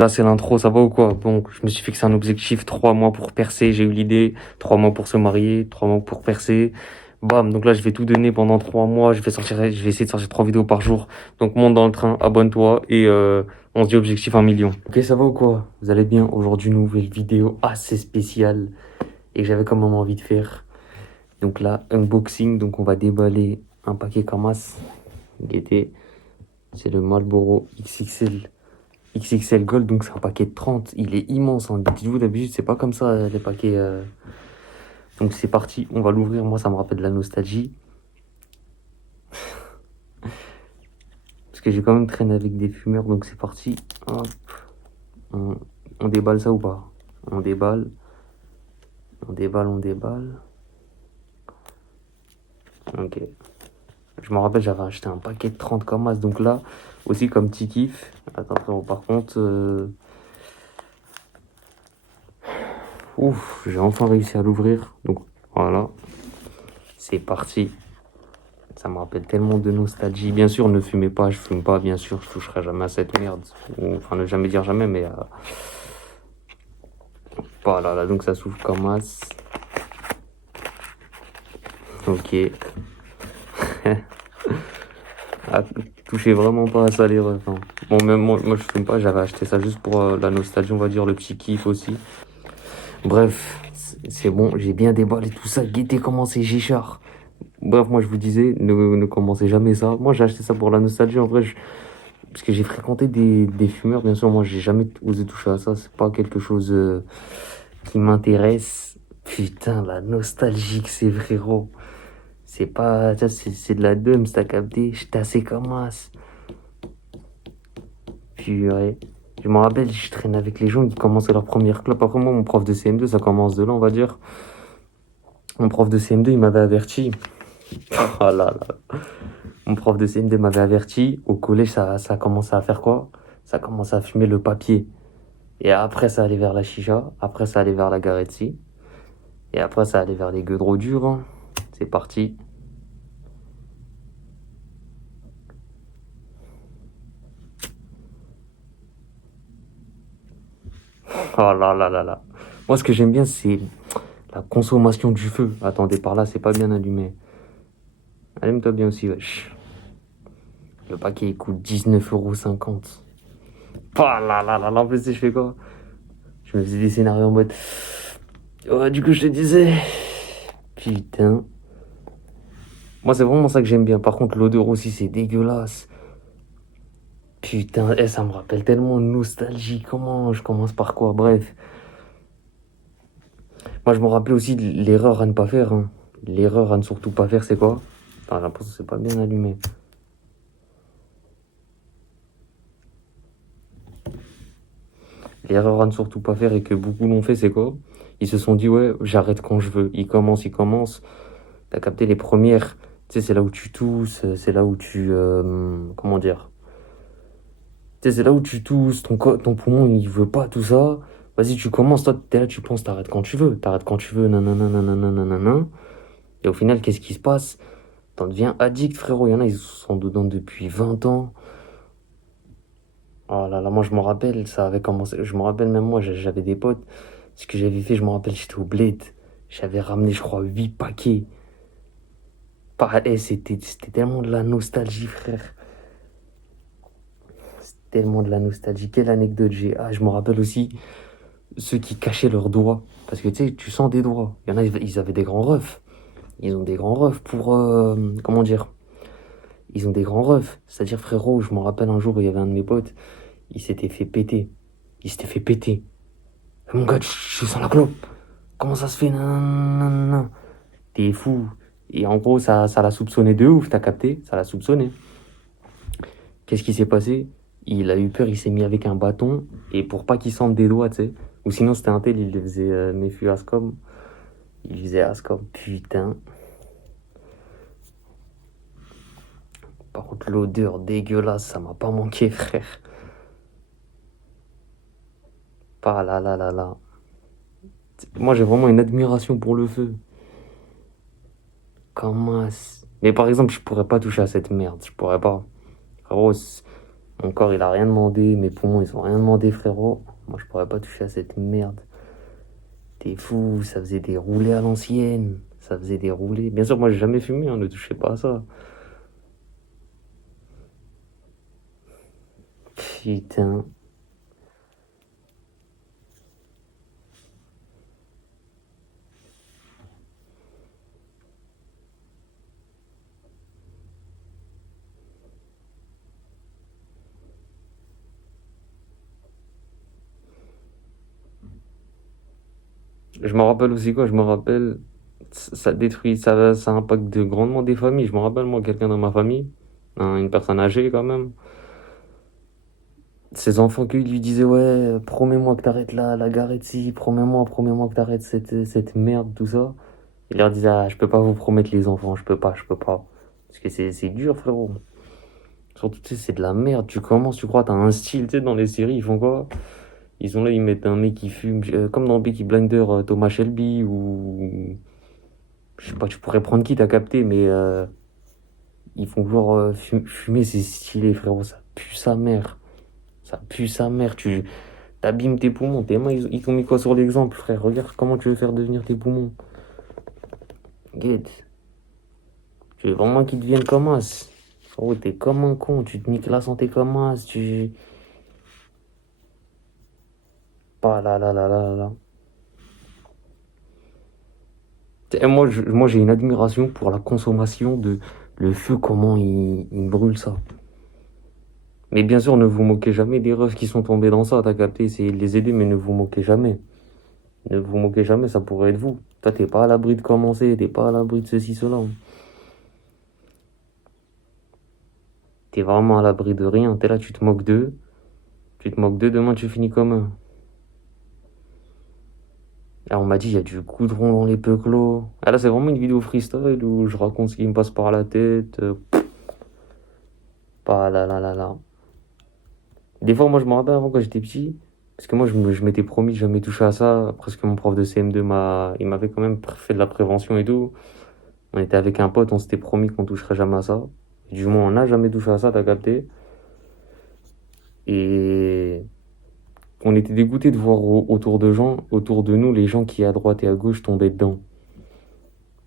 Là, c'est l'intro, ça va ou quoi? Bon, je me suis fixé un objectif, 3 mois pour percer, j'ai eu l'idée, 3 mois pour se marier, 3 mois pour percer. Bam, donc là, je vais tout donner pendant 3 mois, je vais essayer de sortir 3 vidéos par jour. Donc monte dans le train, abonne-toi et on se dit objectif 1 million. Ok, ça va ou quoi? Vous allez bien? Aujourd'hui, nouvelle vidéo assez spéciale et que j'avais quand même envie de faire. Donc là, unboxing, donc on va déballer un paquet Kamas. Guettez, c'est le Marlboro XXL Gold, donc c'est un paquet de 30. Il est immense, hein. Dites-vous, d'habitude, c'est pas comme ça, les paquets. Donc c'est parti, on va l'ouvrir. Moi, ça me rappelle de la nostalgie. Parce que j'ai quand même traîné avec des fumeurs, donc c'est parti. Hop. On déballe ça ou pas? On déballe. On déballe. Ok. Je me rappelle, j'avais acheté un paquet de 30 comme as. Donc là, aussi comme petit kiff. Attends, frérot, par contre. Ouf, j'ai enfin réussi à l'ouvrir. Donc voilà. C'est parti. Ça me rappelle tellement de nostalgie. Bien sûr, ne fumez pas, je fume pas, bien sûr, je toucherai jamais à cette merde. Enfin, ne jamais dire jamais, mais voilà, là, donc ça s'ouvre comme as. Ok. Ah, touchez vraiment pas à ça, les refs, hein. Bon, même moi, je fume pas, j'avais acheté ça juste pour la nostalgie, on va dire, le petit kiff aussi. Bref, c'est bon, j'ai bien déballé tout ça. Guettez comment c'est Gichard. Bref, moi, je vous disais, ne commencez jamais ça. Moi, j'ai acheté ça pour la nostalgie, en vrai, parce que j'ai fréquenté des fumeurs, bien sûr. Moi, j'ai jamais osé toucher à ça. C'est pas quelque chose qui m'intéresse. Putain, la nostalgie que c'est, frérot. C'est pas. C'est de la dumb, t'as capté. J'étais assez comme as. Purée. Je me rappelle, je traînais avec les gens qui commençaient leur première clope. Après, moi, mon prof de CM2, ça commence de là, on va dire. Mon prof de CM2, il m'avait averti. Oh là là. Mon prof de CM2 m'avait averti. Au collège, ça commençait à faire quoi? Ça commençait à fumer le papier. Et après, ça allait vers la chicha. Après, ça allait vers la garetzi. Et après, ça allait vers les gueudros durs, hein. C'est parti. Oh là là là là. Moi, ce que j'aime bien, c'est la consommation du feu. Attendez, par là, c'est pas bien allumé. Allume-toi bien aussi, wesh. Le paquet, il coûte 19,50 €. Oh là là là là. En plus, je fais quoi? Je me faisais des scénarios en mode. Oh, du coup, je te disais. Putain. Moi, c'est vraiment ça que j'aime bien. Par contre, l'odeur aussi, c'est dégueulasse. Putain, ça me rappelle tellement de nostalgie. Comment je commence par quoi? Bref. Moi, je me rappelais aussi de l'erreur à ne pas faire, hein. L'erreur à ne surtout pas faire, c'est quoi? Attends, j'ai l'impression que c'est pas bien allumé. L'erreur à ne surtout pas faire et que beaucoup l'ont fait, c'est quoi? Ils se sont dit, ouais, j'arrête quand je veux. Ils commencent. T'as capté les premières. Tu sais, c'est là où tu tousses, c'est là où tu. Comment dire? Tu sais, c'est là où tu tousses, ton poumon, il veut pas tout ça. Vas-y, tu commences, toi, t'es là, tu penses, t'arrêtes quand tu veux. T'arrêtes quand tu veux, nanana, nanana, nanana. Et au final, qu'est-ce qui se passe? T'en deviens addict, frérot. Il y en a, ils sont dedans depuis 20 ans. Oh là là, moi, je me rappelle, ça avait commencé. Je me rappelle, même moi, j'avais des potes. Ce que j'avais fait, je me rappelle, j'étais au bled. J'avais ramené, je crois, 8 paquets. C'était tellement de la nostalgie, frère. Tellement de la nostalgie. Quelle anecdote j'ai. Ah, je me rappelle aussi ceux qui cachaient leurs doigts. Parce que tu sais, tu sens des doigts. Il y en a, ils avaient des grands refs. Ils ont des grands refs pour. Comment dire? Ils ont des grands refs. C'est-à-dire, frérot, je me rappelle un jour, il y avait un de mes potes. Il s'était fait péter. Il s'était fait péter. Mon gars, je sens la clope. Comment ça se fait? Nan. T'es fou. Et en gros, ça l'a soupçonné de ouf, t'as capté? Ça l'a soupçonné. Qu'est-ce qui s'est passé? Il a eu peur, il s'est mis avec un bâton. Et pour pas qu'il sente des doigts, tu sais. Ou sinon, c'était un tel, il le faisait méfu Ascom. Il faisait Ascom, putain. Par contre, l'odeur dégueulasse, ça m'a pas manqué, frère. Pas là, là, là, là. Moi, j'ai vraiment une admiration pour le feu. Comment Mais par exemple, je pourrais pas toucher à cette merde. Je pourrais pas. Frérot, Mon corps, il a rien demandé. Mes poumons, ils ont rien demandé, frérot. Moi, je pourrais pas toucher à cette merde. T'es fou, ça faisait des roulés à l'ancienne. Ça faisait des roulés. Bien sûr, moi, j'ai jamais fumé, hein, ne touchez pas à ça. Putain. Je me rappelle aussi quoi, je me rappelle, ça détruit, ça impacte grandement des familles. Je me rappelle, moi, quelqu'un dans ma famille, une personne âgée quand même, ses enfants qui lui disaient, ouais, promets-moi que t'arrêtes la garette ci, promets-moi que t'arrêtes cette merde, tout ça. Il leur disait, ah, je peux pas vous promettre les enfants, je peux pas. Parce que c'est dur, frérot. Surtout, tu sais, c'est de la merde. Tu commences, tu crois, t'as un style, tu sais, dans les séries, ils font quoi? Ils sont là, ils mettent un mec qui fume, comme dans Peaky Blinder, Thomas Shelby, ou je sais pas, tu pourrais prendre qui t'as capté, mais ils font vouloir fumer, c'est stylé, frérot. Ça pue sa mère. Ça pue sa mère. Tu t'abîmes tes poumons. Tes mains, ils t'ont mis quoi sur l'exemple, frère? Regarde comment tu veux faire devenir tes poumons. Guette. Tu veux vraiment qu'ils deviennent comme as. Frérot, t'es comme un con. Tu te niques la santé comme as. Tu. Pas là, là, là, là, là, là. Et moi, j'ai une admiration pour la consommation de le feu, comment il brûle ça. Mais bien sûr, ne vous moquez jamais des refs qui sont tombés dans ça, t'as capté, essayez de les aider, mais ne vous moquez jamais. Ne vous moquez jamais, ça pourrait être vous. Toi, t'es pas à l'abri de commencer, t'es pas à l'abri de ceci, cela, hein. T'es vraiment à l'abri de rien. T'es là, tu te moques d'eux. Tu te moques d'eux, demain tu finis comme eux. Ah, on m'a dit, il y a du goudron dans les peuplos. Ah là, c'est vraiment une vidéo freestyle où je raconte ce qui me passe par la tête. Pas là, là, là, là. Des fois, moi, je me rappelle avant quand j'étais petit, parce que moi, je m'étais promis de jamais toucher à ça. Presque mon prof de CM2 il m'avait quand même fait de la prévention et tout. On était avec un pote, on s'était promis qu'on toucherait jamais à ça. Et du moins, on n'a jamais touché à ça, t'as capté. Et on était dégoûtés de voir autour de nous, les gens qui à droite et à gauche tombaient dedans.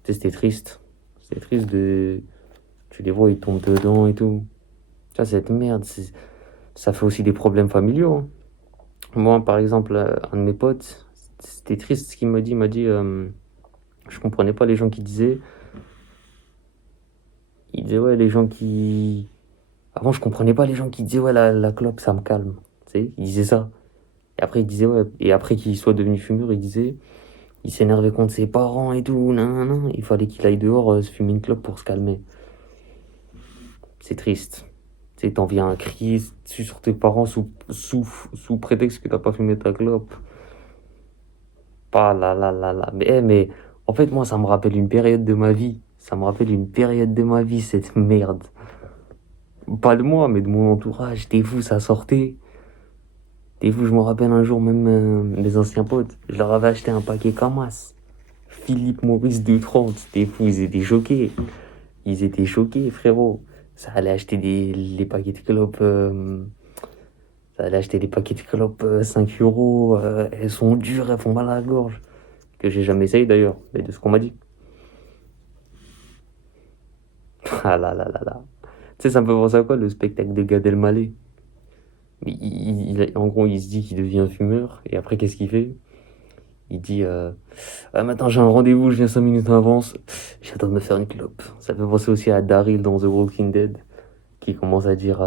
Tu sais, c'était triste. C'était triste de. Tu les vois, ils tombent dedans et tout. Ça, cette merde, ça fait aussi des problèmes familiaux, hein. Moi, par exemple, un de mes potes, c'était triste ce qu'il m'a dit. Il m'a dit, je comprenais pas les gens qui disaient. Il disait, ouais, les gens qui. Avant, je comprenais pas les gens qui disaient, ouais, la clope, ça me calme. Tu sais, il disait ça. Et après, il disait, ouais, et après qu'il soit devenu fumeur, il disait, il s'énervait contre ses parents et tout, nan, nan, nan. Il fallait qu'il aille dehors se fumer une clope pour se calmer. C'est triste. Tu sais, t'en viens à crier sur tes parents sous prétexte que t'as pas fumé ta clope. Pas là, là, là, là. Mais en fait, moi, ça me rappelle une période de ma vie. Ça me rappelle une période de ma vie, cette merde. Pas de moi, mais de mon entourage. T'es fou, ça sortait. T'es fou, je me rappelle un jour, même mes anciens potes, je leur avais acheté un paquet Camas. Philippe Maurice 230. T'es fou, ils étaient choqués. Ils étaient choqués, frérot. Ça allait acheter les paquets de clopes. Ça allait acheter des paquets de clopes 5 euros. Elles sont dures, elles font mal à la gorge. Que j'ai jamais essayé d'ailleurs, mais de ce qu'on m'a dit. Ah là là là là. Tu sais, ça me fait penser à quoi le spectacle de Gad Elmaleh? En gros, il se dit qu'il devient fumeur, et après, qu'est-ce qu'il fait? Il dit ah, maintenant j'ai un rendez-vous, je viens 5 minutes en avance, j'attends de me faire une clope. Ça fait penser aussi à Daryl dans The Walking Dead, qui commence à dire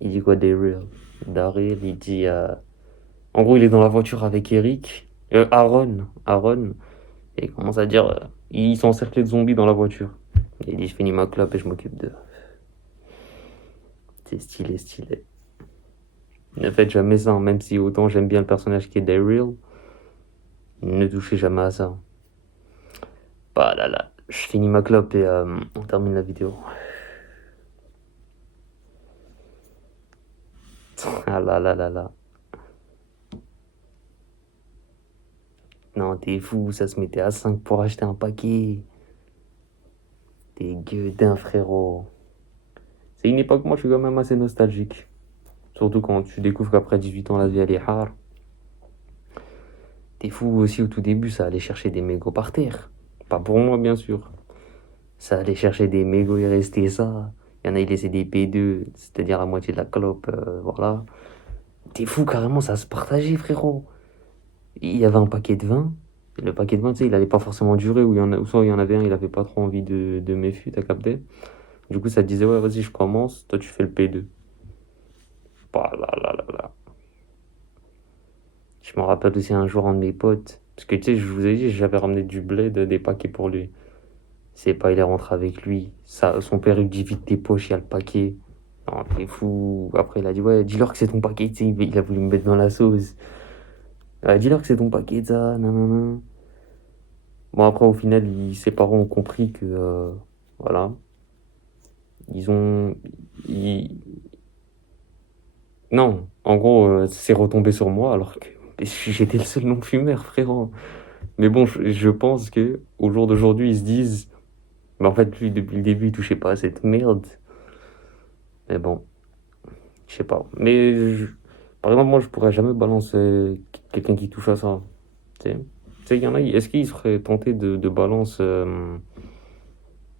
il dit quoi, Daryl? Daryl, il dit en gros, il est dans la voiture avec Eric, Aaron, et il commence à dire ils sont encerclés de zombies dans la voiture. Et il dit je finis ma clope et je m'occupe d'eux. C'est stylé, stylé. Ne faites jamais ça, hein, même si autant j'aime bien le personnage qui est Daryl, ne touchez jamais à ça. Bah là là, je finis ma clope et on termine la vidéo. Ah là là là là. Non, t'es fou, ça se mettait à 5 pour acheter un paquet. T'es gueudin, frérot. C'est une époque, moi, je suis quand même assez nostalgique. Surtout quand tu découvres qu'après 18 ans, la vie, elle est hard. T'es fou aussi au tout début, ça allait chercher des mégots par terre. Pas pour moi, bien sûr. Ça allait chercher des mégots et rester ça. Il y en a, ils laissaient des P2, c'est-à-dire la moitié de la clope, voilà. T'es fou, carrément, ça se partageait, frérot. Il y avait un paquet de vin. Le paquet de vin, tu sais, il allait pas forcément durer, ou soit il y en avait un, il avait pas trop envie de méfus, t'as capté? Du coup, ça te disait, ouais, vas-y, je commence, toi, tu fais le P2. Bah là là là là. Je me rappelle aussi un jour, un de mes potes, parce que tu sais, je vous ai dit, j'avais ramené du blé, des paquets pour lui. C'est pas, il est rentré avec lui. Son père, il dit, vite tes poches, il y a le paquet. Non, t'es fou. Après, il a dit, ouais, dis-leur que c'est ton paquet, tu sais, il a voulu me mettre dans la sauce. Ouais, dis-leur que c'est ton paquet, ça, nanana. Bon, après, au final, ses parents ont compris que, voilà, ils ont. ils- Non, en gros, c'est retombé sur moi, alors que j'étais le seul non-fumeur, frérot. Mais bon, je pense que au jour d'aujourd'hui, ils se disent, mais en fait, lui, depuis le début, il touchait pas à cette merde. Mais bon, je sais pas. Par exemple, moi, je pourrais jamais balancer quelqu'un qui touche à ça. Tu sais, il y en a, est-ce qu'ils seraient tentés de balance,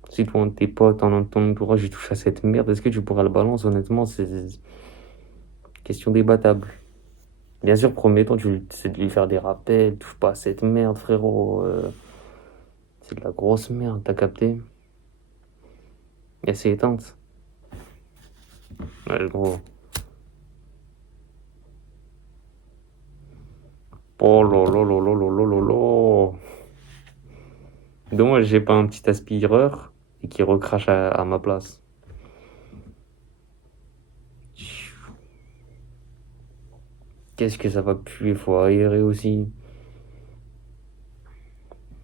si toi, un de tes potes, en ton entourage, il touche à cette merde, est-ce que tu pourrais le balance? Honnêtement, c'est question débattable. Bien sûr, premier temps, c'est de lui faire des rappels, touche pas à cette merde, frérot. C'est de la grosse merde, t'as capté? Et c'est éteinte. Ouais, gros. Oh là là là là là là là là. Dommage, j'ai pas un petit aspireur et qui recrache à ma place. Qu'est-ce que ça va puer, faut aérer aussi.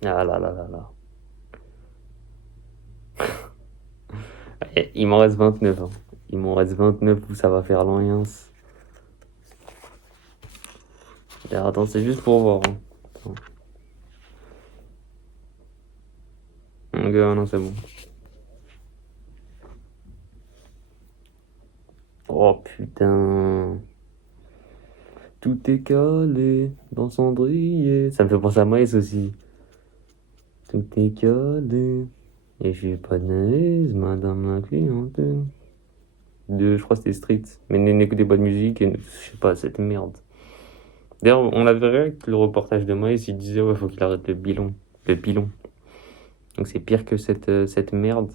Ah là là là là. Il m'en reste 29, hein. Il m'en reste 29 où ça va faire l'ambiance. Alors, attends, c'est juste pour voir, hein. Attends. Ok, non, c'est bon. Oh putain. Tout est calé dans Cendrier. Ça me fait penser à Maïs aussi. Tout est calé. Et j'ai pas de naïs, madame la clientèle. Je crois que c'était Street. Mais n'écoutez pas de musique et je sais pas, cette merde. D'ailleurs, on avait vu avec le reportage de Maïs, il disait, ouais, faut qu'il arrête le bilon. Le pilon. Donc c'est pire que cette merde.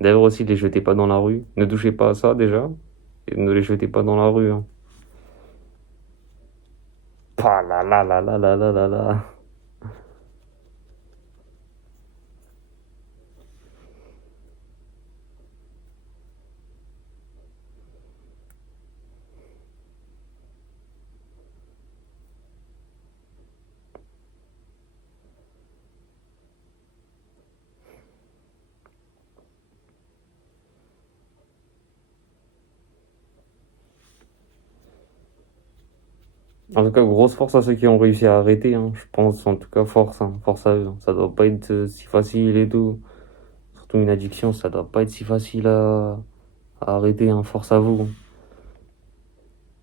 D'ailleurs aussi, les jetez pas dans la rue. Ne touchez pas à ça déjà. Et ne les jetez pas dans la rue, hein. Ah là là là là là là là là. En tout cas, grosse force à ceux qui ont réussi à arrêter, hein. Je pense, en tout cas, force, hein. Force à eux, hein. Ça doit pas être si facile et tout. Surtout une addiction, ça doit pas être si facile à arrêter, hein. Force à vous.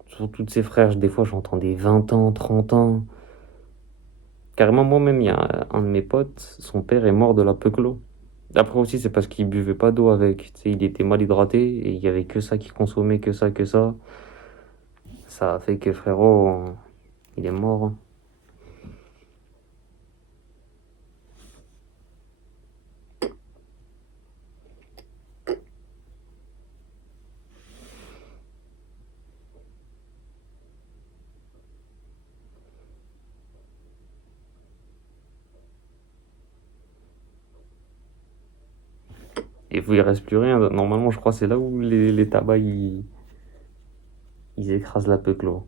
Surtout de ses frères, des fois j'entends des 20 ans, 30 ans. Carrément, moi-même, il y a un de mes potes, son père est mort de la peuclo. Après aussi, c'est parce qu'il buvait pas d'eau avec. Tu sais, il était mal hydraté et il y avait que ça qui consommait, que ça, que ça. Ça a fait que frérot, il est mort, hein. Et il reste plus rien. Normalement, je crois que c'est là où les tabacs, ils écrasent la peuclo.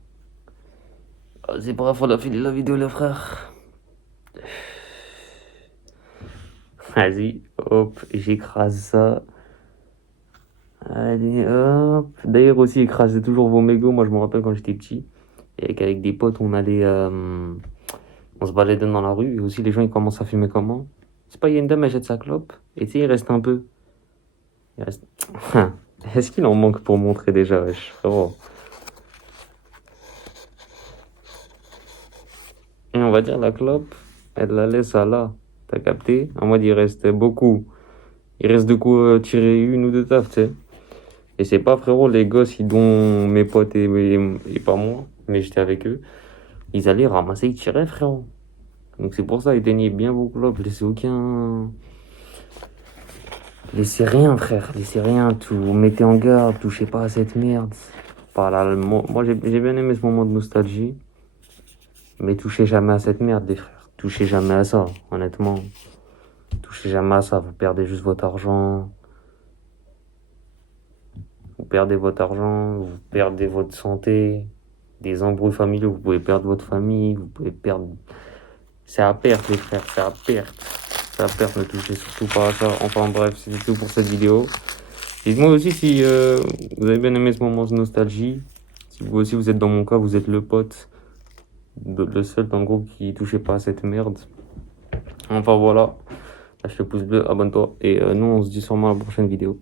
Ah, c'est pas grave, on a fini la vidéo, les frères. Vas-y, hop, j'écrase ça. Allez, hop. D'ailleurs aussi, écrasez toujours vos mégots. Moi, je me rappelle quand j'étais petit. Et qu'avec des potes, on se baladait dans la rue. Et aussi, les gens, ils commencent à fumer comment? C'est pas, il y a une dame, elle jette sa clope, et tu sais, il reste un peu. Il reste... Est-ce qu'il en manque pour montrer déjà, wesh, frérot? Et on va dire la clope, elle la laisse à là. T'as capté? En mode, il reste beaucoup. Il reste de quoi tirer une ou deux tafs, tu sais. Et c'est pas, frérot, les gosses, dont mes potes et pas moi, mais j'étais avec eux, ils allaient ramasser, ils tiraient, frérot. Donc c'est pour ça, éteignez bien vos clopes, laissez aucun... Laissez rien, frère, laissez rien, tout. Mettez en garde, touchez pas à cette merde. Par là, moi j'ai bien aimé ce moment de nostalgie, mais touchez jamais à cette merde, les frères. Touchez jamais à ça, honnêtement. Touchez jamais à ça, vous perdez juste votre argent. Vous perdez votre argent, vous perdez votre santé, des embrouilles familiaux, vous pouvez perdre votre famille, vous pouvez perdre... C'est à perte, les frères, c'est à perte. C'est à perte, ne touchez surtout pas à ça. Enfin bref, c'est tout pour cette vidéo. Dites-moi aussi si vous avez bien aimé ce moment de nostalgie. Si vous aussi vous êtes dans mon cas, vous êtes le pote, le seul dans le groupe qui touchait pas à cette merde. Enfin voilà, lâche le pouce bleu, abonne-toi. Et nous on se dit sûrement à la prochaine vidéo.